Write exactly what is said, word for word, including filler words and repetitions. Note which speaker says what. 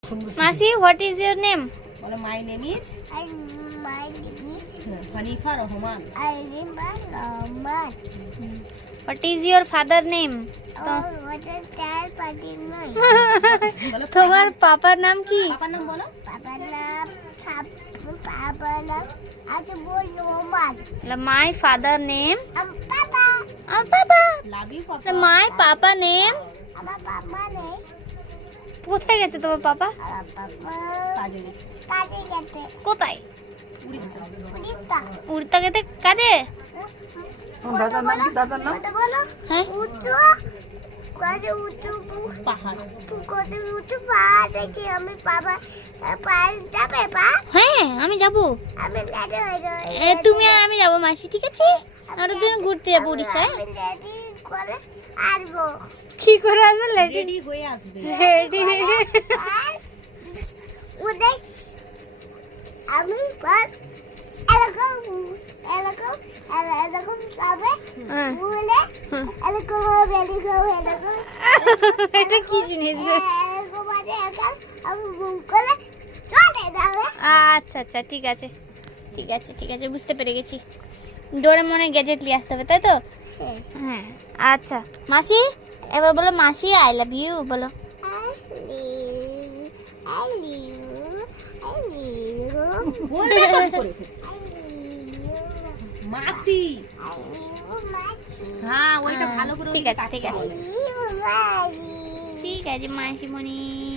Speaker 1: মাসি, what is your name?
Speaker 2: বলো my name is
Speaker 3: My name is
Speaker 2: Hanifa Rahman.
Speaker 3: Arima Rahman.
Speaker 1: What is your father name?
Speaker 3: Oh, what is that party name?
Speaker 2: বলো
Speaker 1: তোমার পাপার নাম কি?
Speaker 2: পাপার নাম বলো।
Speaker 3: Papa love, Chap, Papa love. আজ বল Noman.
Speaker 1: My father name
Speaker 3: am papa.
Speaker 1: Papa.
Speaker 2: Love you papa.
Speaker 1: My papa name.
Speaker 3: আমার পাপা নেই।
Speaker 1: কোথায় গেছে তোমার পাপা?
Speaker 3: আমার পাপা
Speaker 2: কাজে গেছে
Speaker 3: কাজে গেছে।
Speaker 1: কোথায়?
Speaker 2: উড়িষ্যা।
Speaker 3: উড়িষ্যা।
Speaker 1: উড়তে গেছে কাজে?
Speaker 3: দাদার নাম কি? দাদার নাম বলো।
Speaker 1: হ্যাঁ,
Speaker 3: উঁচু কাজে উঁচু
Speaker 2: পাহাড়।
Speaker 3: কত উঁচু পাহাড় দেখি আমি বাবা পাহাড় যাবে পা
Speaker 1: হ্যাঁ আমি যাব।
Speaker 3: আমি লেডি হয়ে যাই
Speaker 1: এ, তুমি আর আমি যাব মাসি, ঠিক আছে? আমরা দুজন ঘুরতে যাবো উড়িষ্যায়।
Speaker 3: আমি লেডি করে আসবো
Speaker 1: কি করে আসবে? লেডি
Speaker 2: রেডি হয়ে আসবে।
Speaker 1: রেডি
Speaker 3: আর উদে আমি পার এরকম এরকম এরকম তবে বলে এরকম এরকম এরকম
Speaker 1: এটা কি জিনিস?
Speaker 3: এরকম মানে এরকম আমি মুখ করে চলে যাবে।
Speaker 1: আচ্ছা আচ্ছা, ঠিক আছে ঠিক আছে ঠিক আছে, বুঝতে পেরে গেছি। ডোরেমনের গ্যাজেট নিয়ে আসতে হবে, তাই তো? হ্যাঁ আচ্ছা মাসি, এবার বলো মাসি আই লাভ ইউ বলো।
Speaker 2: বলবে তো কি করে? মাসি। হ্যাঁ ওইটা ভালো করে
Speaker 1: ঠিক আছে ঠিক আছে ঠিক আছে মাসি মনি।